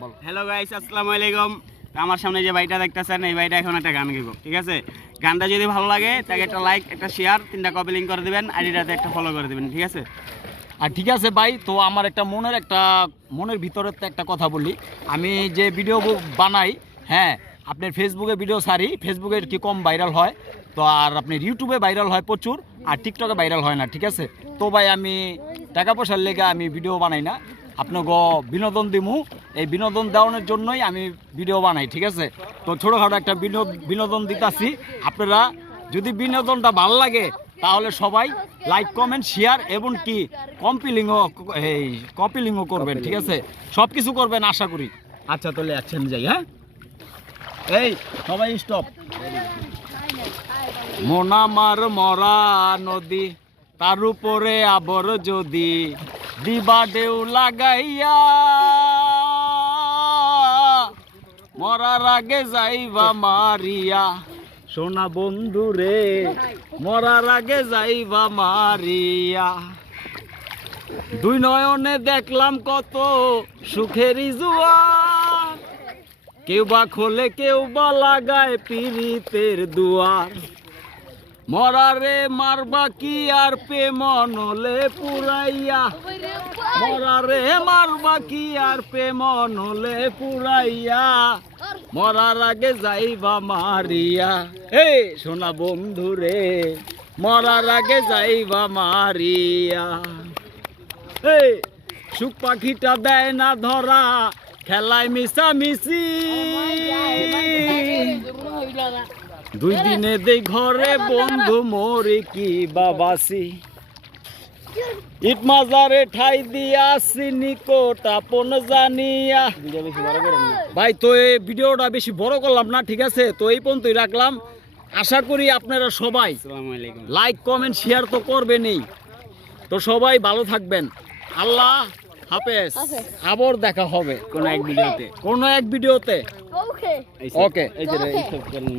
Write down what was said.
Hello guys, আসসালামু আলাইকুম। আমার সামনে যে ভাইটা দেখতেছেন, এই ভাইটা এখন একটা গান গাইব, ঠিক আছে? গানটা যদি ভালো লাগে তাকে একটা লাইক, একটা শেয়ার, 3টা কপি লিঙ্ক করে দিবেন, আইডিটাতে একটা ফলো করে দিবেন, ঠিক আছে? আর ঠিক আছে ভাই, তো আমার মনের ভিতরে তো একটা কথা বলি। আমি যে ভিডিও বানাই, হ্যাঁ, আপনার ফেসবুকে ভিডিও ছাড়ি, ফেসবুকে কি কম ভাইরাল হয়, তো আর আপনার ইউটিউবে ভাইরাল হয় প্রচুর, আর টিকটকে ভাইরাল হয় না, ঠিক আছে? তো ভাই আমি টাকা পয়সার লেগে আমি ভিডিও বানাই না, আপনাকে বিনোদন দিমু, এই বিনোদন দেওয়ানোর জন্যই আমি ভিডিও বানাই, ঠিক আছে? তো ছোটোখাটো একটা বিনোদন দিতাছি। আপনারা যদি বিনোদনটা ভালো লাগে তাহলে সবাই লাইক, কমেন্ট, শেয়ার এবং কি কপিলিংও করবেন, ঠিক আছে? সব কিছু করবেন আশা করি। আচ্ছা, তাহলে অ্যাকশন যাই। হ্যাঁ, এই সবাই স্টপ। মোনামার মরা নদী, তার উপরে আবর যদি দিবা ঢেউ লাগাইয়া, মরার আগে যাইবা মারিয়া, সোনা বন্ধু রে মরার আগে যাইবা মারিয়া। দুই নয়নে দেখলাম কত সুখেরই জোয়ার, কেউ বা খোলে কেউ বা লাগায় পিরিতের দুয়ার। মরারে মারবা কি আর প্রেমনলে পুরাইয়া, মরারে মারবা কি আর প্রেমনলে পুরাইয়া, মরার আগে যাইবা মারিয়া। এই সোনা বন্ধু রে মরার আগে যাইবা মারিয়া। এই সুখ পাখিটা দেয় না ধরা, খেলায় মিশামিশি, দুই দিনে দেই ঘরে বন্ধু মোরে কি বাবাসি। ইট মাজারে ঠাই দিয়াছি নিকট আপন জানিয়া। ভাই তো এই ভিডিওটা বেশি বড় করলাম না, ঠিক আছে? তো এই পর্যন্তই রাখলাম। আশা করি আপনারা সবাই লাইক, কমেন্ট, শেয়ার তো করবেনই। তো সবাই ভালো থাকবেন। আল্লাহ হাফেজ। আবার দেখা হবে কোনো এক ভিডিওতে। ওকে।